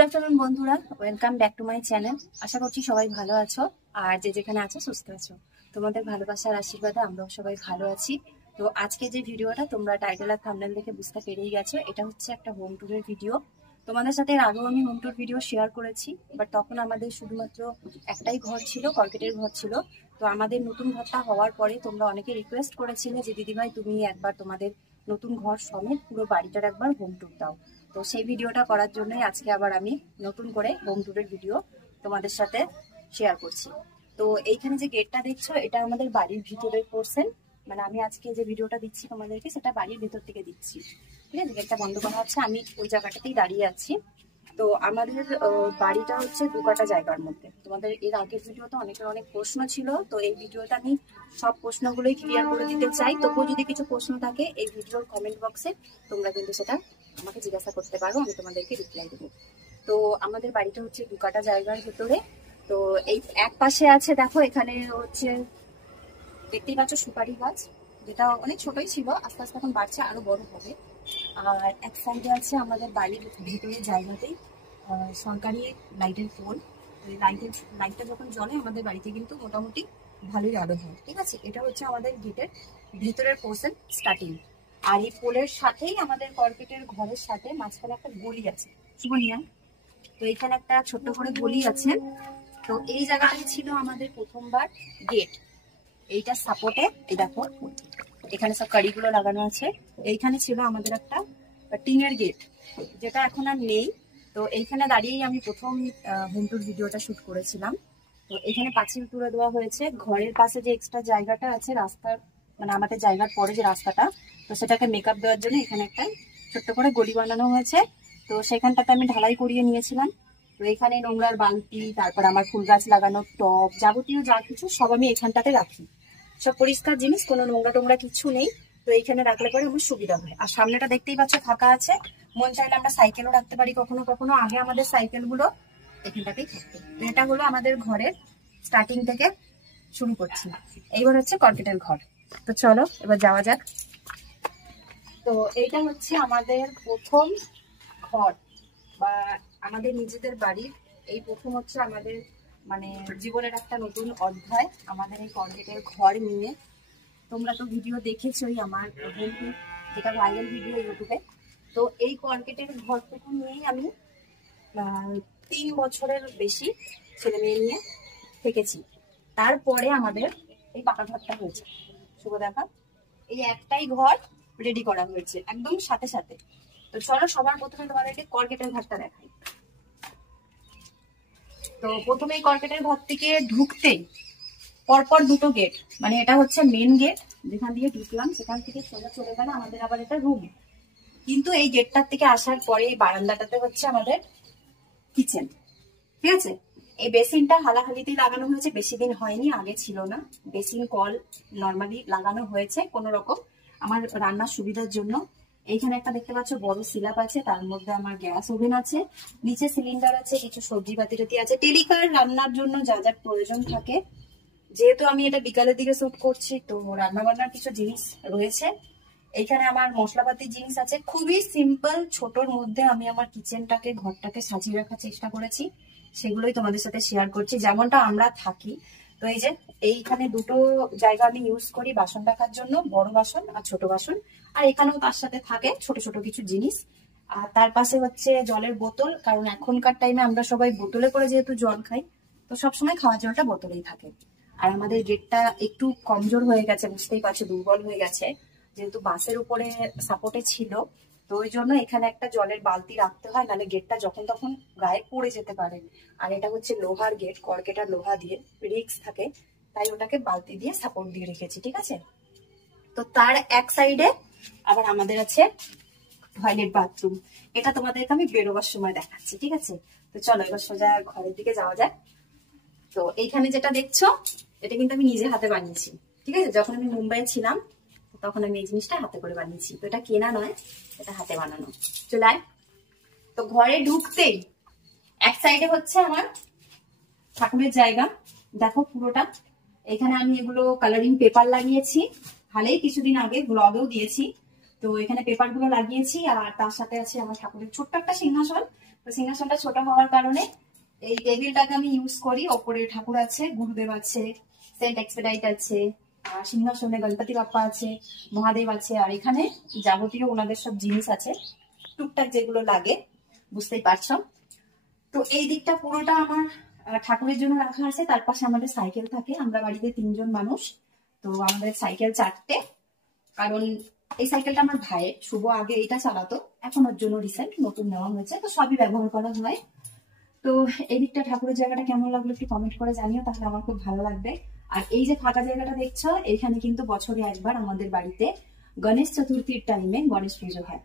Good afternoon বন্ধুরা, welcome back to my channel. আশা করছি সবাই ভালো আছো আর যে যেখানে আছো সুস্থ আছো। তোমাদের ভালোবাসার আশীর্বাদে আমরাও সবাই ভালো আছি। তো আজকে যে ভিডিওটা তোমরা টাইটেল আর থাম্বনেল দেখে বুঝতে পেরেই গেছো, এটা হচ্ছে একটা হোম ট্যুরের ভিডিও। তোমাদের সাথে এর আগেও আমি হোম ট্যুর ভিডিও শেয়ার করেছি, বাট তখন আমাদের শুধুমাত্র একটাই ঘর ছিল, কর্কেটের ঘর ছিল। তো আমাদের নতুন ঘরটা হওয়ার পরে তোমরা অনেকে রিকোয়েস্ট করেছিলে যে দিদিভাই তুমি একবার তোমাদের নতুন ঘর সমেত পুরো বাড়িটার একবার হোম ট্যুর দাও। তো সেই ভিডিওটা করার জন্যই আজকে আবার আমি নতুন করে হোম ট্যুরের ভিডিও তোমাদের সাথে শেয়ার করছি। তো এইখানে যে গেটটা দেখছো, এটা আমাদের বাড়ির ভিতরের পোর্শন। মানে আমি আজকে যে ভিডিওটা দিচ্ছি তোমাদেরকে, সেটা বাড়ির ভেতর থেকে দিচ্ছি। ঠিক আছে, গেটটা বন্ধ করা হচ্ছে, আমি ওই জায়গাটাতেই দাঁড়িয়ে আছি। তো আমাদের বাড়িটা হচ্ছে দু কাটা জায়গার মধ্যে। তোমাদের এর আগের ভিডিওতে অনেকের অনেক প্রশ্ন ছিল, তো এই ভিডিওতে আমি সব প্রশ্নগুলোই ক্লিয়ার করে দিতে চাই। তবুও যদি কিছু প্রশ্ন থাকে এই ভিডিওর কমেন্ট বক্সে তোমরা কিন্তু সেটা আমাকে জিজ্ঞাসা করতে পারো, আমি তোমাদেরকে রিপ্লাই দেবো। তো আমাদের বাড়িটা হচ্ছে দু কাটা জায়গার ভেতরে। তো এই এক পাশে আছে, দেখো এখানে হচ্ছে দেখতেই পাচ্ছ সুপারি গাছ, যেটা অনেক ছোটই ছিল, আস্তে আস্তে এখন বাড়ছে, আরো বড় হবে। আর এক সাইডে আছে আমাদের বাড়ির ভিতরের জায়গাতেই সরকারি লাইটের পোল। লাইটটা যখন জ্বলে আমাদের বাড়িতে কিন্তু মোটামুটি ভালোই আলো হয়। ঠিক আছে, এটা হচ্ছে আমাদের গেটের ভিতরের পোর্শন স্টার্টিং। আর এই পোলের সাথেই আমাদের কর্কেটের ঘরের সাথে মাঝখানে একটা গলি আছে, শুভনিয়া। তো এখানে একটা ছোট্ট করে গলি আছে। তো এই জায়গাটাই ছিল আমাদের প্রথমবার গেট। এইটা সাপোর্টে এই দেখো এখানে সব কারিগুলো লাগানো আছে। এইখানে ছিল আমাদের একটা টিনের গেট, যেটা এখন আর নেই। তো এইখানে দাঁড়িয়েই আমি প্রথম হোম ট্যুর ভিডিওটা শুট করেছিলাম। তো এখানে পাঁচিল তুলে দেওয়া হয়েছে। ঘরের পাশে যে এক্সট্রা জায়গাটা আছে রাস্তার, মানে আমাদের জায়গার পরে যে রাস্তাটা, তো সেটাকে মেকআপ দেওয়ার জন্য এখানে একটা ছোট্ট করে গলি বানানো হয়েছে। তো সেখানটাতে আমি ঢালাই করিয়ে নিয়েছিলাম। তো এখানে নোংরার বালতি, তারপর আমার ফুল গাছ লাগানোর টব, যাবতীয় যা কিছু সব আমি এখানটাতে রাখি। সব পরিষ্কার জিনিস, কোনো নোংরা টোংরা কিছু নেই। তো এইখানে রাখলে পরে আমার সুবিধা হয়। আর সামনেটা দেখতেই পাচ্ছ ফাঁকা আছে, মন চাইলে আমরা সাইকেলও রাখতে পারি কখনো কখনো। আগে আমাদের সাইকেল গুলো এখানটাতেই থাকতো। তো এটা হলো আমাদের ঘরের স্টার্টিং থেকে শুরু করছি। এইবার হচ্ছে কর্কেটের ঘর। তো চলো এবার যাওয়া যাক। তো এইটা হচ্ছে আমাদের প্রথম ঘর বা আমাদের নিজেদের বাড়ির এই প্রথম হচ্ছে আমাদের মানে জীবনের একটা নতুন অধ্যায় আমাদের এই কর্কেটের ঘর নিয়ে। তোমরা তো ভিডিও দেখেছোই আমার যেটা ভাইরাল ভিডিও ইউটিউবে। তো এই কর্কেটের ঘরটুকু নিয়েই আমি 3 বছরের বেশি ছেলে মেয়ে নিয়ে থেকেছি। তারপরে আমাদের এই পাকা ঘরটা হয়েছে। শুভ দেখা, এই একটাই ঘর রেডি করা হয়েছে একদম সাথে সাথে। তো চলো সবার প্রথমে তোমাদেরকে কর্কেটের ঘরটা দেখাই। তো প্রথমে এই কর্কেটের ঘর থেকে ঢুকতেই পরপর দুটো গেট, মানে এটা হচ্ছে মেন গেট, যেখান দিয়ে ঢুকলাম সেখান থেকে সোজা চলে গেলে আমাদের আবার এটা রুম। কিন্তু এই গেটটার থেকে আসার পরে এই বারান্দাটাতে হচ্ছে আমাদের কিচেন। ঠিক আছে, এই বেসিনটা হালাহালিতেই লাগানো হয়েছে, বেশি দিন হয়নি, আগে ছিল না। বেসিন কল নর্মালি লাগানো হয়েছে কোন রকম আমার রান্নার সুবিধার জন্য। এইখানে একটা দেখতে পাচ্ছ বড় সিলাপ আছে, তার মধ্যে আমার গ্যাস ওভেন আছে, নিচে সিলিন্ডার আছে, কিছু সবজি পাতি আছে, টেলিকার রান্নার জন্য যা যা প্রয়োজন থাকে। যেহেতু আমি এটা বিকালের দিকে শুট করছি, তো রান্না বান্নার কিছু জিনিস রয়েছে। এখানে আমার মশলাপাতির জিনিস আছে, খুবই সিম্পল ছোটর মধ্যে আমি আমার কিচেনটাকে ঘরটাকে সাজিয়ে রাখার চেষ্টা করেছি। সেগুলোই তোমাদের সাথে শেয়ার করছি, যেমনটা আমরা থাকি। তো এই যে এইখানে দুটো জায়গা আমি ইউজ করি বাসন রাখার জন্য, বড় বাসন আর ছোট বাসন। আর এখানেও তার সাথে থাকে ছোট ছোট কিছু জিনিস। আর তার পাশে হচ্ছে জলের বোতল, কারণ এখনকার টাইমে আমরা সবাই বোতলে করে যেহেতু জল খাই, তো সবসময় খাওয়ার জলটা বোতলেই থাকে। আর আমাদের গেটটা একটু কমজোর হয়ে গেছে, বুঝতেই পারছো, দুর্বল হয়ে গেছে, যেহেতু বাসের উপরে সাপোর্টে ছিল। তো ওই জন্য এখানে একটা জলের বালতি রাখতে হয়, নাহলে গেটটা যখন তখন গায়ে পড়ে যেতে পারে। আর এটা হচ্ছে লোহার গেট, কর্কেট আর লোহা দিয়ে রিস্ক থাকে, তাই ওটাকে বালতি দিয়ে সাপোর্ট দিয়ে রেখেছি। ঠিক আছে, তো তার এক সাইডে আবার আমাদের আছে টয়লেট বাথরুম। এটা তোমাদেরকে আমি বেরোবার সময় দেখাচ্ছি। ঠিক আছে, তো চলো এবার সোজা ঘরের দিকে যাওয়া যায়। তো এইখানে যেটা দেখছো, এটা কিন্তু আমি নিজে হাতে বানিয়েছি। ঠিক আছে, যখন আমি মুম্বাইয়ে ছিলাম তখন আমি এই জিনিসটা হাতে করে বানিয়েছি। তো এটা কেনা নয়, এটা হাতে বানানো। চলে তো ঘরে ঢুকতেই এক সাইডে হচ্ছে আমার ঠাকুরের জায়গা, দেখো পুরোটা। এখানে আমি এগুলো কালারিং পেপার লাগিয়েছি, হালেই কিছুদিন আগে ব্লগেও দিয়েছি। তো এখানে পেপার গুলো লাগিয়েছি, আর তার সাথে আছে আমার ঠাকুরের ছোট্ট একটা সিংহাসন, তো সিংহাসনটা ছোট হওয়ার কারণে এই টেবিলটাকে আমি ইউজ করি। ওপরে ঠাকুর আছে, গুরুদেব আছে, সেন্ট এক্সপেডাইট আছে, আর সিংহাসনে গণপতি বাপ্পা আছে, মহাদেব আছে, আর এখানে যাবতীয় ওনাদের সব জিনিস আছে টুকটাক যেগুলো লাগে, বুঝতেই পারছো। তো এই দিকটা পুরোটা আমার ঠাকুরের জন্য রাখা আছে। তার পাশে আমাদের সাইকেল থাকে, আমরা বাড়িতে 3 জন মানুষ, তো আমাদের সাইকেল 4টে। কারণ এই সাইকেলটা আমার ভাইয়ের, শুভ আগে এইটা চালাতো, এখন ওর জন্য রিসেন্ট নতুন নেওয়া হয়েছে, তো সবই ব্যবহার করা হয়। তো এই দিকটা ঠাকুরের জায়গাটা কেমন লাগলো একটু কমেন্ট করে জানিও, তাহলে আমার খুব ভালো লাগবে। আর এই যে ফাঁকা জায়গাটা দেখছো, এখানে কিন্তু বছরে একবার আমাদের বাড়িতে গণেশ চতুর্থীর টাইমে গণেশ পুজো হয়।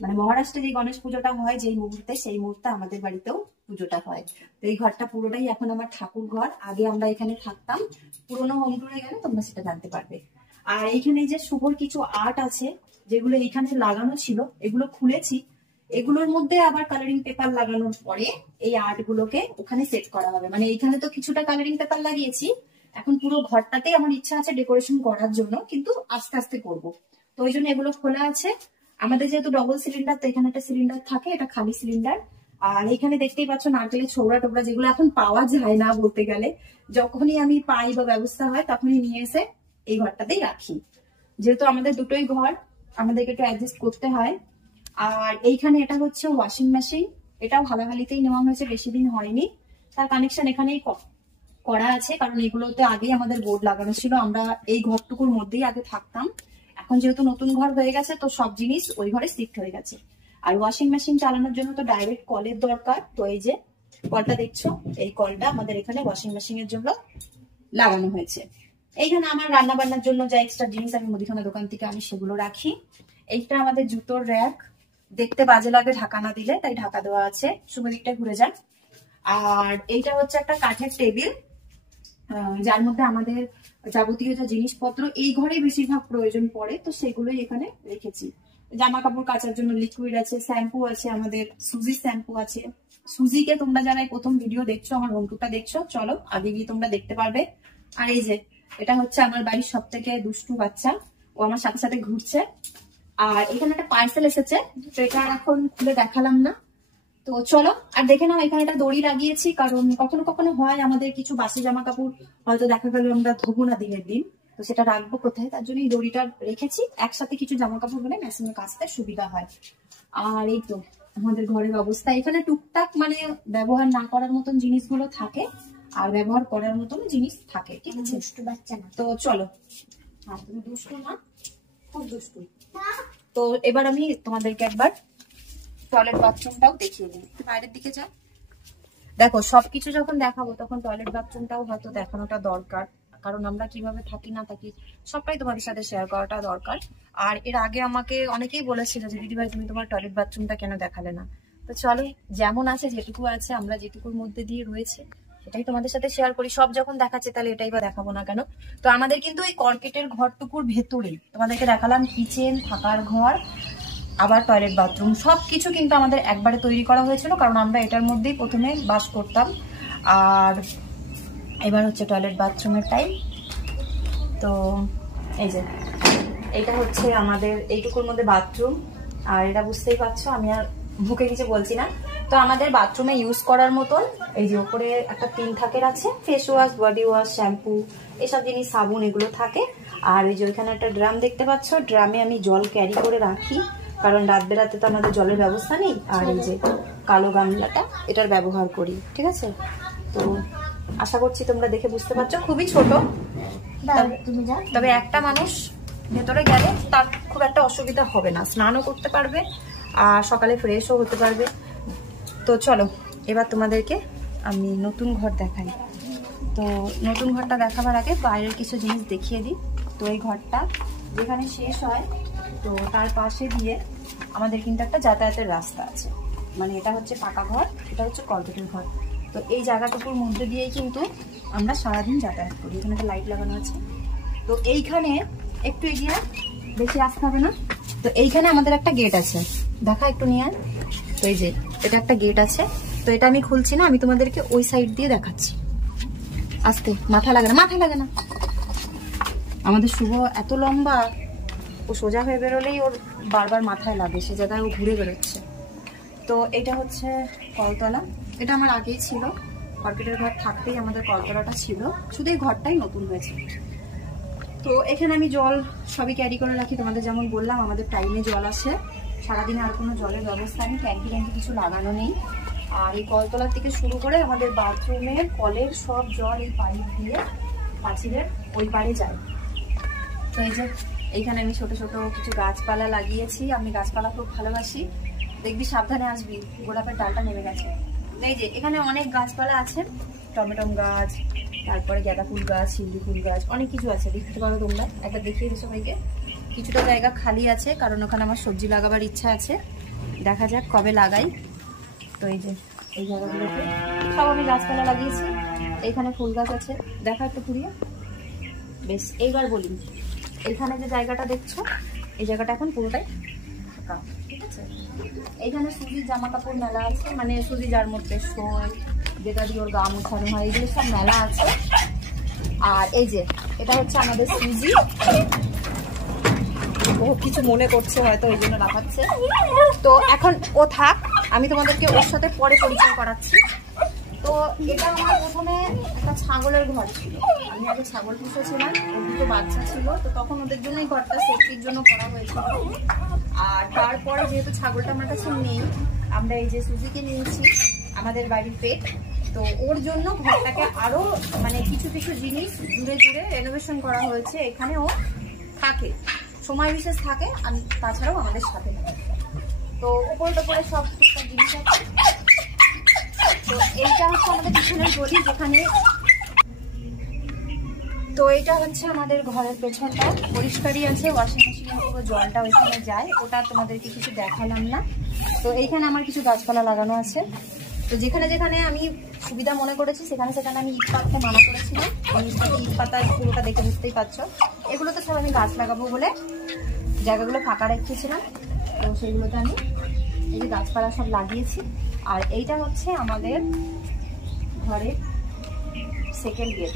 মানে মহারাষ্ট্রে যে গণেশ পুজোটা হয় যেই মুহূর্তে, সেই মুহূর্তে আমাদের বাড়িতেও পুজোটা হয়। তো এই ঘরটা পুরোটাই এখন আমার ঠাকুর ঘর। আগে আমরা এখানে থাকতাম, পুরোনো হোম টুরে গেলে তোমরা সেটা জানতে পারবে। আর এইখানে যে শুভর কিছু আর্ট আছে যেগুলো এইখানে লাগানো ছিল, এগুলো খুলেছি। এগুলোর মধ্যে আবার কালারিং পেপার লাগানোর পরে এই আর্ট গুলোকে ওখানে সেট করা হবে। মানে এইখানে তো কিছুটা কালারিং পেপার লাগিয়েছি, এখন পুরো ঘরটাতে আমার ইচ্ছা আছে ডেকোরেশন করার জন্য, কিন্তু আস্তে আস্তে করব। তো ওই জন্য এগুলো খোলা আছে। আমাদের যেহেতু ডবল সিলিন্ডার, তো এখানে একটা সিলিন্ডার থাকে, এটা খালি সিলিন্ডার। আর এখানে দেখতেই পাচ্ছ নারকেলের ছোবড়া টোবড়া, যেগুলো এখন পাওয়া যায় না বলতে গেলে, যখনই আমি পাই বা ব্যবস্থা হয় তখনই নিয়ে এসে এই ঘরটাতেই রাখি। যেহেতু আমাদের দুটোই ঘর, আমাদেরকে একটু অ্যাডজাস্ট করতে হয়। আর এইখানে এটা হচ্ছে ওয়াশিং মেশিন, এটাও হালাহালিতেই নেওয়া হয়েছে, বেশি দিন হয়নি। তার কানেকশন এখানেই করা আছে, কারণ এগুলোতে আগেই আমাদের বোর্ড লাগানো ছিল। আমরা এই ঘরটুকুর মধ্যেই আগে থাকতাম, এখন যেহেতু নতুন ঘর হয়ে গেছে তো সব জিনিস ওই ঘরে শিফট হয়ে গেছে। আর ওয়াশিং মেশিন চালানোর জন্য তো ডাইরেক্ট কলের দরকার। তো এই যে কলটা দেখছো, এই কলটা আমাদের এখানে ওয়াশিং মেশিনের জন্য লাগানো হয়েছে। এইখানে আমার রান্না বান্নার জন্য যা এক্সট্রা জিনিস আমি মুদিখানা দোকান থেকে আমি সেগুলো রাখি। এইটা আমাদের জুতোর র্যাক, দেখতে বাজে লাগে ঢাকা না দিলে, তাই ঢাকা দেওয়া আছে। শুভ দিকটা ঘুরে যান। আর এইটা হচ্ছে একটা কাঠের টেবিল, যার মধ্যে আমাদের যাবতীয় যা জিনিসপত্র এই ঘরে বেশিরভাগ প্রয়োজন পড়ে, তো সেগুলোই এখানে রেখেছি। জামা কাপড় কাচার জন্য লিকুইড আছে, শ্যাম্পু আছে, আমাদের সুজির শ্যাম্পু আছে। সুজিকে তোমরা যারা প্রথম ভিডিও দেখছো, আমার হোম টুরটা দেখছো, চলো আগে গিয়ে তোমরা দেখতে পারবে। আর এই যে এটা হচ্ছে আমার বাড়ির সব থেকে দুষ্টু বাচ্চা, ও আমার সাথে সাথে ঘুরছে। আর এখানে একটা পার্সেল এসেছে, তো এটা এখন খুলে দেখালাম না, তো চলো আর দেখে নাও। এখানে একটা দড়ি লাগিয়েছি, কারণ কখনো কখনো হয় আমাদের কিছু বাসি জামা কাপড় হয়তো দেখা গেল আমরা ধোবো না দিনের দিন, তো সেটা রাখবো কোথায়, তার জন্য এই দড়িটা রেখেছি। একসাথে কিছু জামা কাপড় হলে মেশিনে কাচতে সুবিধা হয়। আর এই তো আমাদের ঘরের অবস্থা। এখানে টুকটাক মানে ব্যবহার না করার মতন জিনিসগুলো থাকে, আর ব্যবহার করার মতন জিনিস থাকে, ঠিক আছে। দুষ্টু বাচ্চা না তো, চলো। আর তুমি দুষ্টু না, খুব দুষ্টু। তো এবার আমি তোমাদেরকে একবার টয়লেট বাথরুমটাও দেখিয়ে দিই, বাইরের দিকে যা। দেখো সবকিছু যখন দেখাবো তখন টয়লেট বাথরুমটাও হয়তো দেখানোটা দরকার, কারণ আমরা কিভাবে থাকি না থাকি সবটাই তোমাদের সাথে শেয়ার করাটা দরকার। আর এর আগে আমাকে অনেকেই বলেছিল যে দিদি ভাই তুমি তোমার টয়লেট বাথরুমটা কেন দেখালে না। তো চলো, যেমন আছে যেটুকু আছে, আমরা যেটুকুর মধ্যে দিয়ে রয়েছে এটাই তোমাদের সাথে শেয়ার করি। সব যখন দেখাচ্ছে তাহলে এটাই বা দেখাবো না কেন। তো আমাদের কিন্তু এই কর্কেটের ঘরটুকুর ভেতরেই তোমাদেরকে দেখালাম কিচেন, থাকার ঘর, আবার টয়লেট বাথরুম, সবকিছু কিন্তু আমাদের একবারে তৈরি করা হয়েছিল, কারণ আমরা এটার মধ্যেই প্রথমে বাস করতাম। আর এবার হচ্ছে টয়লেট বাথরুমের টাইম। তো এই যে এটা হচ্ছে আমাদের এইটুকুর মধ্যে বাথরুম, আর এটা বুঝতেই পারছো আমি আর মুখে কিছু বলছি না। তো আমাদের বাথরুমে ইউজ করার মতন এই যে ওপরে একটা 3 থাকের আছে, face wash, body wash, shampoo, এসব জিনিস, সাবুন, এগুলো থাকে। আর এই যে ওইখানে একটা ড্রাম দেখতে পাচ্ছ, ড্রামে আমি জল ক্যারি করে রাখি, কারণ রাত বেরাতে তো আমাদের জলের ব্যবস্থা নেই। আর এই যে কালো গামলাটা, এটার ব্যবহার করি, ঠিক আছে। তো আশা করছি তোমরা দেখে বুঝতে পারছো, খুবই ছোট, তবে একটা মানুষ ভেতরে গেলে তার খুব একটা অসুবিধা হবে না, স্নানও করতে পারবে আর সকালে ফ্রেশও হতে পারবে। তো চলো এবার তোমাদেরকে আমি নতুন ঘর দেখাই। তো নতুন ঘরটা দেখাবার আগে বাইরের কিছু জিনিস দেখিয়ে দিই। তো এই ঘরটা যেখানে শেষ হয়, তো তার পাশে দিয়ে আমাদের কিন্তু একটা যাতায়াতের রাস্তা আছে, মানে এটা হচ্ছে পাকা ঘর, এটা হচ্ছে কর্কেটের ঘর। তো এই জায়গাটুকুর মধ্যে দিয়েই কিন্তু আমরা সারাদিন যাতায়াত করি। এখানে একটা লাইট লাগানো আছে। তো এইখানে একটু এগিয়ে, বেশি আসতে হবে না। তো এইখানে আমাদের একটা গেট আছে, দেখা একটু নিয়ে। তো এই যে এটা একটা গেট আছে, তো এটা আমি খুলছি না, আমি তোমাদেরকে ওই সাইড দিয়ে দেখাচ্ছি। আস্তে, মাথা লাগে না, মাথা লাগে না। আমাদের শুভ এত লম্বা, ও সোজা হয়ে বেরোলেই ওর বারবার মাথায় লাগে, সে জায়গায় ও ঘুরে বেরোচ্ছে। তো এটা হচ্ছে কলতলা, এটা আমার আগেই ছিল, কর্কেটের ঘর থাকতেই আমাদের কলতলাটা ছিল, শুধু এই ঘরটাই নতুন হয়েছে। তো এখানে আমি জল সবই ক্যারি করে রাখি, তোমাদের যেমন বললাম আমাদের টাইমে জল আসে, সারাদিনে আর কোনো জলের ব্যবস্থা নেই, ট্যাঙ্কি কিছু লাগানো নেই। আর এই কলতলার থেকে শুরু করে আমাদের বাথরুমের কলের সব জল এই পাইপ দিয়ে পাঁচিলের ওই পারে যায়। তো এই যে এইখানে আমি ছোট ছোট কিছু গাছপালা লাগিয়েছি, আমি গাছপালা খুব ভালোবাসি, দেখবি সাবধানে আসবি, গোলাপের ডালটা নেমে গেছে। এই যে এখানে অনেক গাছপালা আছে, টমেটম গাছ, তারপরে গাঁদা ফুল গাছ, শিউলি ফুল গাছ, অনেক কিছু আছে, দেখতে পারো তোমরা, একটা দেখিয়ে দিই সবাইকে। কিছুটা জায়গা খালি আছে কারণ ওখানে আমার সবজি লাগাবার ইচ্ছা আছে, দেখা যাক কবে লাগাই। তো এই যে এই জায়গাগুলোতে সব আমি গাছপালা লাগিয়েছি, এইখানে ফুল গাছ আছে, দেখা একটু ঘুরিয়ে। বেশ, এইবার বলি, এইখানে যে জায়গাটা দেখছো এই জায়গাটা এখন পুরোটাই ফাঁকা, ঠিক আছে। এইখানে সুজির জামা কাপড় মেলা আছে, মানে সুজি যার মধ্যে শোল, যেটা দিয়ে ওর গা মোছানো হয়, এগুলো সব মেলা আছে। আর এই যে এটা হচ্ছে আমাদের সুজি, ও কিছু মনে করছে হয়তো ওই জন্য লাফাচ্ছে। তো এখন ও থাক, আমি তোমাদেরকে ওর সাথে পরে পরিচয় করাচ্ছি। তো এটা আমার প্রথমে একটা ছাগলের ঘর ছিল, আমি আগে ছাগল পুষেছিলাম, ওর দুটো বাচ্চা ছিল, তো তখন ওদের জন্য এই ঘরটা সেফটির জন্য করা হয়েছিল। আর তারপরে যেহেতু ছাগলটা আমার কাছে নেই, আমরা এই যে সুজিকে নিয়েছি আমাদের বাড়ির পেট, তো ওর জন্য ঘরটাকে আরো মানে কিছু কিছু জিনিস জুড়ে জুড়ে রেনোভেশন করা হয়েছে, এখানে ও থাকে, সময় বিশেষ থাকে, আর তাছাড়াও আমাদের সাথে থাকে। তো উপরে টোপরে সব টুকটাক জিনিস আছে। তো এইটা হচ্ছে আমাদের পিছনের গলি যেখানে, তো এইটা হচ্ছে আমাদের ঘরের পেছনটা, পরিষ্কারই আছে, ওয়াশিং মেশিনে পুরো জলটা ওইখানে যায়, ওটা তোমাদেরকে কিছু দেখালাম না। তো এইখানে আমার কিছু গাছপালা লাগানো আছে, তো যেখানে যেখানে আমি সুবিধা মনে করেছি সেখানে সেখানে আমি ইট পাততে মানা করেছিলাম, ইট পাতার পুরোটা দেখে বুঝতেই পারছো। এগুলোতে সব আমি গাছ লাগাবো বলে জায়গাগুলো ফাঁকা রেখেছিলাম, তো সেগুলোতে আমি এই যে গাছপালা সব লাগিয়েছি। আর এইটা হচ্ছে আমাদের ঘরের সেকেন্ড গেট,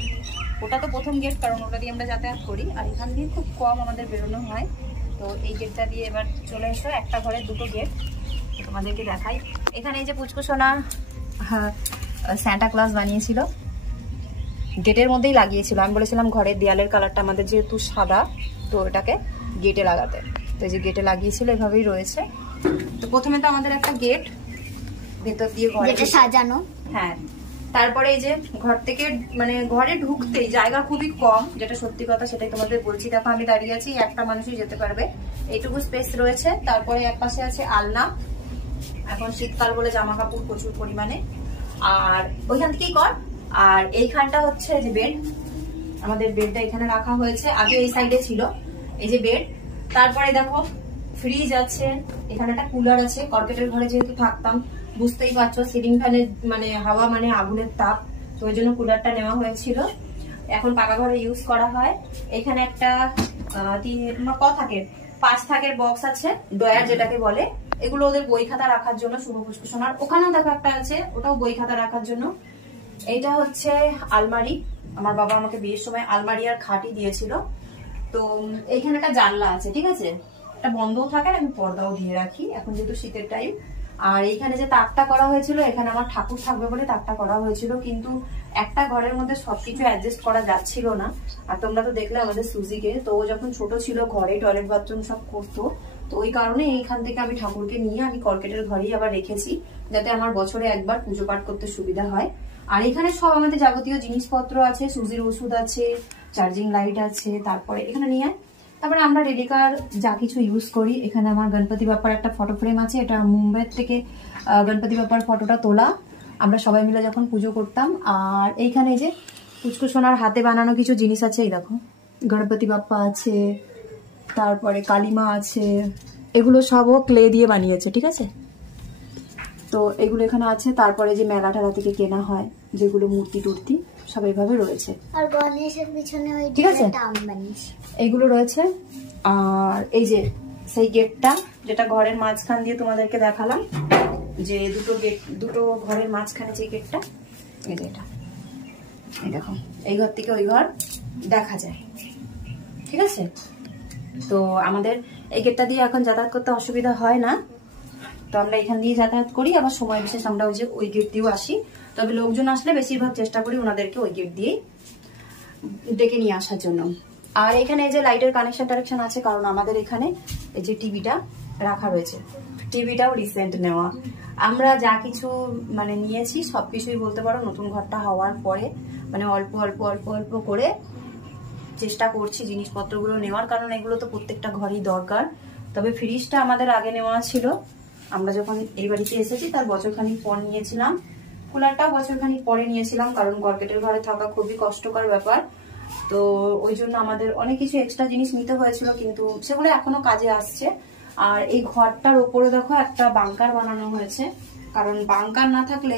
ওটা তো প্রথম গেট কারণ ওটা দিয়ে আমরা যাতায়াত করি, আর এখান দিয়ে খুব কম আমাদের বেরোনো হয়। তো এই গেটটা দিয়ে এবার চলে এসো, একটা ঘরের দুটো গেট তোমাদেরকে দেখাই। এখানে এই যে পুচকু সোনা স্যান্টা ক্লজ বানিয়েছিল, গেটের মধ্যেই লাগিয়েছিল, আমি বলেছিলাম ঘরের দেয়ালের কালারটা আমাদের যেহেতু সাদা, তো এটাকে গেটে লাগাতে, তো এই যে গেটে লাগিয়েছিল, এভাবেই রয়েছে। তো প্রথমে তো আমাদের একটা গেট ভেতর দিয়ে ঘরে সাজানো, হ্যাঁ, তারপরে এই যে ঘর থেকে মানে ঘরে ঢুকতেই জায়গা খুবই কম, যেটা সত্যি কথা সেটাই তোমাদের বলছি। দেখো আমি দাঁড়িয়ে আছি, একটা মানুষই যেতে পারবে, এইটুকু স্পেস রয়েছে। তারপরে এক পাশে আছে আলনা, এখন শীতকাল বলে জামা কাপড় প্রচুর পরিমাণে, আর ওইখান থেকেই কর। আর এইখানটা হচ্ছে যে বেড, আমাদের বেডটা এখানে রাখা হয়েছে, আগে এই সাইডে ছিল এই যে বেড। তারপরে দেখো ফ্রিজ আছে, এখানে একটা কুলার আছে, কর্কেটের ঘরে যেহেতু থাকতাম বুঝতেই পারছো, সিলিং ফ্যানের মানে হাওয়া মানে আগুনের তাপ, তো ওই জন্য কুলারটা নেওয়া হয়েছিল, এখন পাকা ঘরে ইউজ করা হয়। এখানে একটা 5 থাকের বক্স আছে, ডয়ার যেটাকে বলে, এগুলো ওদের বই খাতা রাখার জন্য, শুভ পুষ্প সোনার ওখানেও দেখো একটা আছে, ওটাও বই খাতা রাখার জন্য। এইটা হচ্ছে আলমারি, আমার বাবা আমাকে বিয়ের সময় আলমারি আর খাটই দিয়েছিল। তো এইখানে একটা জানলা আছে, ঠিক আছে, এটা বন্ধও থাকে, আমি পর্দাও দিয়ে রাখি এখন যেহেতু শীতের টাইম। আর এইখানে যে তাকটা করা হয়েছিল, এখানে আমার ঠাকুর থাকবে বলে তাকটা করা হয়েছিল, কিন্তু একটা ঘরের মধ্যে সবকিছু অ্যাডজাস্ট করা যাচ্ছিল না। আর তোমরা তো দেখলে আমাদের সুজিকে, তো ও যখন ছোট ছিল ঘরে টয়লেট বাথরুম সব করতো, তো ওই কারণে এইখান থেকে আমি ঠাকুরকে নিয়ে আমি কর্কেটের ঘরেই আবার রেখেছি, যাতে আমার বছরে একবার পুজো পাঠ করতে সুবিধা হয়। আর এখানে সব আমাদের যাবতীয় জিনিসপত্র আছে, সুজির ওষুধ আছে, চার্জিং লাইট আছে, তারপরে এখানে নিয়ে তারপরে আমরা ডেলিকার যা কিছু ইউজ করি। এখানে আমার গণপতি বাপ্পার একটা ফটো ফ্রেম আছে, এটা মুম্বাই থেকে গণপতি বাপ্পার ফটোটা তোলা, আমরা সবাই মিলে যখন পুজো করতাম। আর এইখানে যে পুচকু সোনার হাতে বানানো কিছু জিনিস আছে, এই দেখো গণপতি বাপ্পা আছে, তারপরে কালিমা আছে, এগুলো সবও ক্লে দিয়ে বানিয়েছে, ঠিক আছে। তো এগুলো এখানে আছে, তারপরে যে মেলা টেলা থেকে কেনা হয় যেগুলো মূর্তি টুর্তি সব এইভাবে রয়েছে, আর গণেশের পিছনে ওই ঠিক আছে এইগুলো রয়েছে। আর এই যে সেই গেটটা যেটা ঘরের মাঝখান দিয়ে তোমাদেরকে দেখালাম, যে দুটো ঘরের মাঝখানে যে গেটটা, এই যে এটা, এই দেখো এই ঘর থেকে ওই ঘর দেখা যায়, ঠিক আছে। তো আমাদের এই গেটটা দিয়ে এখন যাতায়াত করতে অসুবিধা হয় না। তো আমরা এখান দিয়ে যাতায়াত করি, আবার সময় বিশেষ আমরা ওই গেট দিয়েও আসি। তবে লোকজন আসলে বেশিরভাগ চেষ্টা করি ওনাদেরকে ওই গেট দিয়েই ডেকে নিয়ে আসার জন্য। আর এখানে এই যে লাইটের কানেকশন টানেকশন আছে, কারণ আমাদের এখানে এই যে টিভিটা রাখা রয়েছে, টিভিটাও রিসেন্ট নেওয়া। আমরা যা কিছু মানে নিয়েছি সবকিছুই বলতে পারো নতুন ঘরটা হওয়ার পরে মানে অল্প অল্প অল্প অল্প করে চেষ্টা করছি জিনিসপত্রগুলো নেওয়ার, কারণ এগুলো তো প্রত্যেকটা ঘরেই দরকার। তবে ফ্রিজটা আমাদের আগে নেওয়া ছিল, আমরা যখন এই বাড়িতে এসেছি তার বছরখানিক পর নিয়েছিলাম। কুলারটাও বছরখানিক পরে নিয়েছিলাম, কারণ কর্কেটের ঘরে থাকা খুবই কষ্টকর ব্যাপার। তো ওই জন্য আমাদের অনেক কিছু এক্সট্রা জিনিস নিতে হয়েছিল, কিন্তু সেগুলো এখনো কাজে আসছে। আর এই ঘরটার ওপরে দেখো একটা বাংকার বানানো হয়েছে, কারণ বাংকার না থাকলে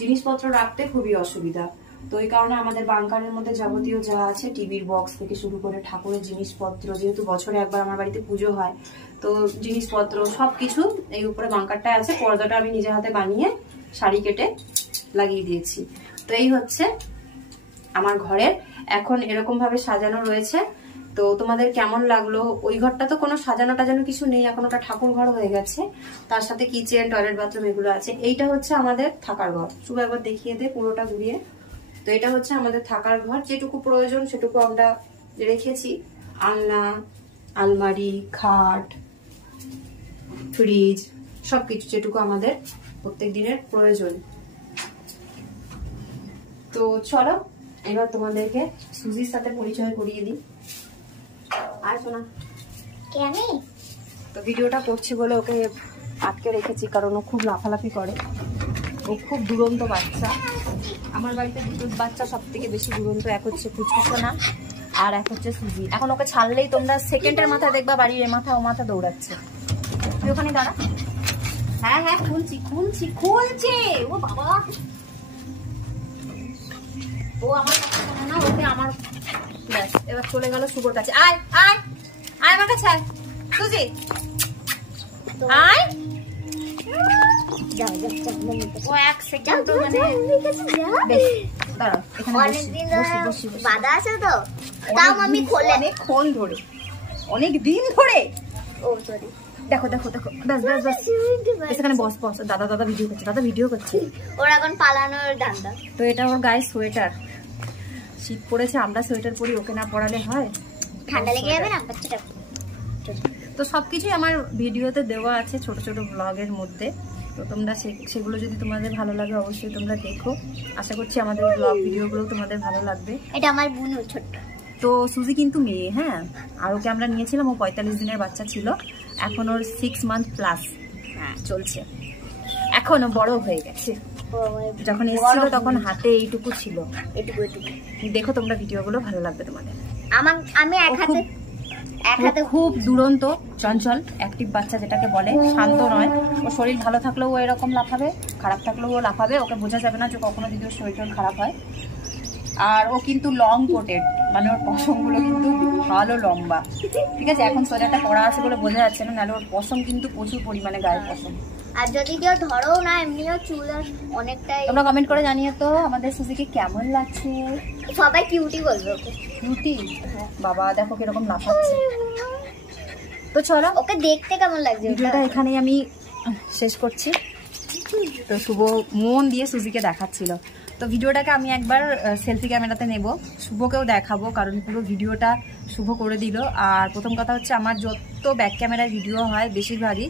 জিনিসপত্র রাখতে খুবই অসুবিধা। তো এই কারণে আমাদের বাংকারের মধ্যে যাবতীয় যা আছে টিভির বক্স থেকে শুরু করে ঠাকুরের জিনিসপত্র, যেহেতু বছরে একবার আমার বাড়িতে পুজো হয়, তো জিনিসপত্র সবকিছু এই উপরে বাংকারটায় আছে। পর্দাটা আমি নিজের হাতে বানিয়ে শাড়ি কেটে লাগিয়ে দিয়েছি। তো এই হচ্ছে আমার ঘরের এখন এরকম ভাবে সাজানো রয়েছে। তো তোমাদের কেমন লাগলো? ওই ঘরটা তো কোনো সাজানো টাজানো কিছু নেই, এখন ওটা ঠাকুর ঘর হয়ে গেছে, তার সাথে কিচেন টয়লেট বাথরুম এগুলো আছে। এইটা হচ্ছে আমাদের থাকার ঘর। শুভ একবার দেখিয়ে দে পুরোটা ঘুরিয়ে। তো এটা হচ্ছে আমাদের থাকার ঘর, যেটুকু প্রয়োজন সেটুকু আমরা রেখেছি। আলনা, আলমারি, খাট, ফ্রিজ, সবকিছু যেটুকু আমাদের প্রত্যেক দিনের প্রয়োজন। তো চলো এবার তোমাদেরকে সুজির সাথে পরিচয় করিয়ে দিই। আর শোনা কেন তো ভিডিওটা করছি বলে ওকে আটকে রেখেছি, কারণ ও খুব লাফালাফি করে, ও খুব দুরন্ত বাচ্চা। আমার বাড়িতে দুটো বাচ্চা সব থেকে বেশি দুরন্ত, এক হচ্ছে পুচকুসোনা আর এক হচ্ছে সুজি। এখন ওকে ছাড়লেই তোমরা সেকেন্ডের মাথায় দেখবা বাড়ির এ মাথা ও মাথা দৌড়াচ্ছে। তুই ওখানে দাঁড়া। হ্যাঁ হ্যাঁ খুলছি খুলছি খুলছে। ও বাবা, ও আমার কথা শোনে না, ওকে আমার ব্যাস এবার চলে গেল শুভর কাছে। আয় আয় আয় আমার কাছে আয় সুজি, আয়। ও এক সেকেন্ড তো মানে দাঁড়াও, এখানে বসি বাধা আছে তো, তাও আমি খোলে অনেকক্ষণ ধরে, অনেক দিন ধরে। ও সরি, দেখো দেখো দেখো, ব্যাস ব্যাস ব্যাস, এখানে বস বস। দাদা দাদা ভিডিও করছে, দাদা ভিডিও করছে। ওর এখন পালানোর ধান্দা। তো এটা ওর গায়ে সোয়েটার, শীত পড়েছে, আমরা সোয়েটার পরি, ওকে না পরালে হয়? ঠান্ডা লেগে যাবে না বাচ্চাটা। তো সবকিছুই আমার ভিডিওতে দেওয়া আছে ছোট ছোট ব্লগের মধ্যে। তো তোমরা সেগুলো যদি তোমাদের ভালো লাগে অবশ্যই তোমরা দেখো। আশা করছি আমাদের ব্লগ ভিডিওগুলো তোমাদের ভালো লাগবে। এটা আমার বোন ছোট্ট। তো সুজি কিন্তু মেয়ে, হ্যাঁ। আর ওকে আমরা নিয়েছিলাম, ও 45 দিনের বাচ্চা ছিল, এখন ওর 6 মান্থ প্লাস চলছে। এখনো বড় হয়ে গেছে, যখন এসেছিল তখন হাতে এইটুকু ছিল, এটুকু এটুকু। দেখো তোমরা ভিডিওগুলো ভালো লাগবে তোমাদের। আমি এক হাতে খুব দুরন্ত চঞ্চল অ্যাক্টিভ বাচ্চা যেটাকে বলে, শান্ত নয়। ও শরীর ভালো থাকলেও ও এরকম লাফাবে, খারাপ থাকলেও ও লাফাবে, ওকে বোঝা যাবে না যে কখনো যদি ওর শরীর খারাপ হয়। আর ও কিন্তু লং কোটেড, মানে ওর পশমগুলো কিন্তু ভালো লম্বা, ঠিক আছে। এখন সোয়েটারটা পরা আছে বলে বোঝা যাচ্ছে না, নাহলে ওর পশম কিন্তু প্রচুর পরিমাণে গায়ের পশম। আর যদি কেউ ধরো না, এমনিও চুল অনেকটাই। তোমরা কমেন্ট করে জানিয়ে তো আমাদের সুজিকে কেমন লাগছে। সবাই কিউটি বলবে ওকে। কিউটি? বাবা দেখো কিরকম লাফাচ্ছে। তো চলো, ওকে দেখতে কেমন লাগছে? ভিডিওটা এখানেই আমি শেষ করছি। তো শুভ মন দিয়ে সুজিকে দেখাচ্ছিল, তো ভিডিওটাকে আমি একবার সেলফি ক্যামেরাতে নেব, শুভকেও দেখাবো, কারণ পুরো ভিডিওটা শুভ করে দিল। আর প্রথম কথা হচ্ছে আমার যত ব্যাক ক্যামেরায় ভিডিও হয় বেশিরভাগই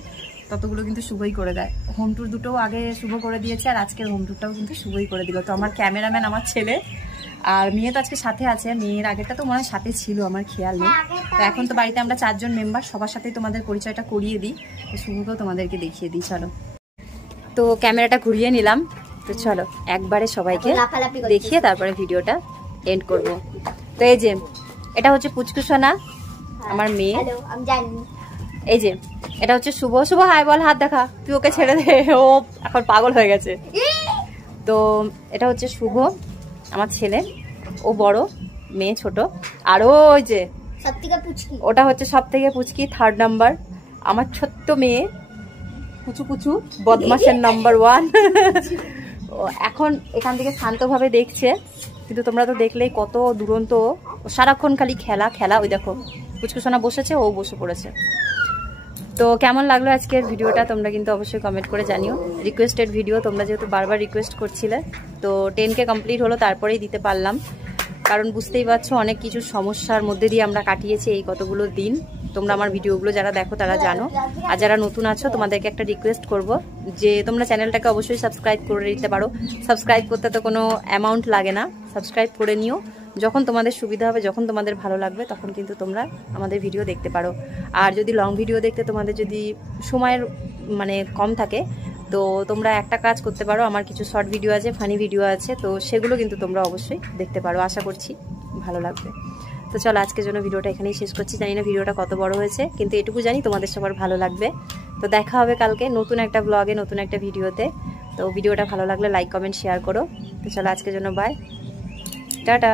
ততগুলো কিন্তু শুভই করে দেয়। হোম ট্যুর দুটোও আগে শুভ করে দিয়েছে, আর আজকের হোম ট্যুরটাও কিন্তু শুভই করে দিল। তো আমার ক্যামেরাম্যান আমার ছেলে, আর মেয়ে তো আজকে সাথে আছে। মেয়ের আগেরটা তো মনে হয় সাথে ছিল, আমার খেয়াল নেই। তো এখন তো বাড়িতে আমরা 4 জন মেম্বার, সবার সাথেই তোমাদের পরিচয়টা করিয়ে দিই, তো শুভকেও তোমাদেরকে দেখিয়ে দিই। চলো, তো ক্যামেরাটা ঘুরিয়ে নিলাম। তো চলো একবারে সবাইকে দেখিয়ে তারপরে ভিডিওটা এন্ড করব। তো এই যে এটা হচ্ছে পুচকুসোনা, আমার মেয়ে। আমি জানি। এই যে এটা হচ্ছে শুভ। শুভ হাই বল, হাত দেখা। তুই ওকে ছেড়ে দে, ও এখন পাগল হয়ে গেছে। তো এটা হচ্ছে শুভ আমার ছেলে, ও বড়, মেয়ে ছোট। আর ওই যে ওটা হচ্ছে সব থেকে পুচকি, 3rd নাম্বার, আমার ছোট্ট মেয়ে, পুচু পুচু বদমাসের নাম্বার 1। এখন এখান থেকে শান্তভাবে দেখছে, কিন্তু তোমরা তো দেখলেই কত দুরন্ত। ও সারাক্ষণ খালি খেলা খেলা। ওই দেখো পুচকুসোনা বসেছে, ও বসে পড়েছে। তো কেমন লাগলো আজকের ভিডিওটা তোমরা কিন্তু অবশ্যই কমেন্ট করে জানিও। রিকোয়েস্টেড ভিডিও, তোমরা যেহেতু বারবার রিকোয়েস্ট করছিলে, তো 10K কমপ্লিট হলো তারপরেই দিতে পারলাম, কারণ বুঝতেই পারছো অনেক কিছু সমস্যার মধ্যে দিয়ে আমরা কাটিয়েছি এই কতগুলো দিন। তোমরা আমার ভিডিওগুলো যারা দেখো তারা জানো, আর যারা নতুন আছো তোমাদেরকে একটা রিকোয়েস্ট করব যে তোমরা চ্যানেলটাকে অবশ্যই সাবস্ক্রাইব করে দিতে পারো। সাবস্ক্রাইব করতে তো কোনো অ্যামাউন্ট লাগে না, সাবস্ক্রাইব করে নিও। যখন তোমাদের সুবিধা হবে, যখন তোমাদের ভালো লাগবে, তখন কিন্তু তোমরা আমাদের ভিডিও দেখতে পারো। আর যদি লং ভিডিও দেখতে তোমাদের যদি সময়ের মানে কম থাকে, তো তোমরা একটা কাজ করতে পারো, আমার কিছু শর্ট ভিডিও আছে, ফানি ভিডিও আছে, তো সেগুলো কিন্তু তোমরা অবশ্যই দেখতে পারো। আশা করছি ভালো লাগবে। তো চলো আজকের জন্য ভিডিওটা এখানেই শেষ করছি। জানি না ভিডিওটা কত বড় হয়েছে, কিন্তু এটুকু জানি তোমাদের সবার ভালো লাগবে। তো দেখা হবে কালকে নতুন একটা ব্লগে, নতুন একটা ভিডিওতে। তো ভিডিওটা ভালো লাগলে লাইক কমেন্ট শেয়ার করো। তো চলো আজকের জন্য বাই, টাটা।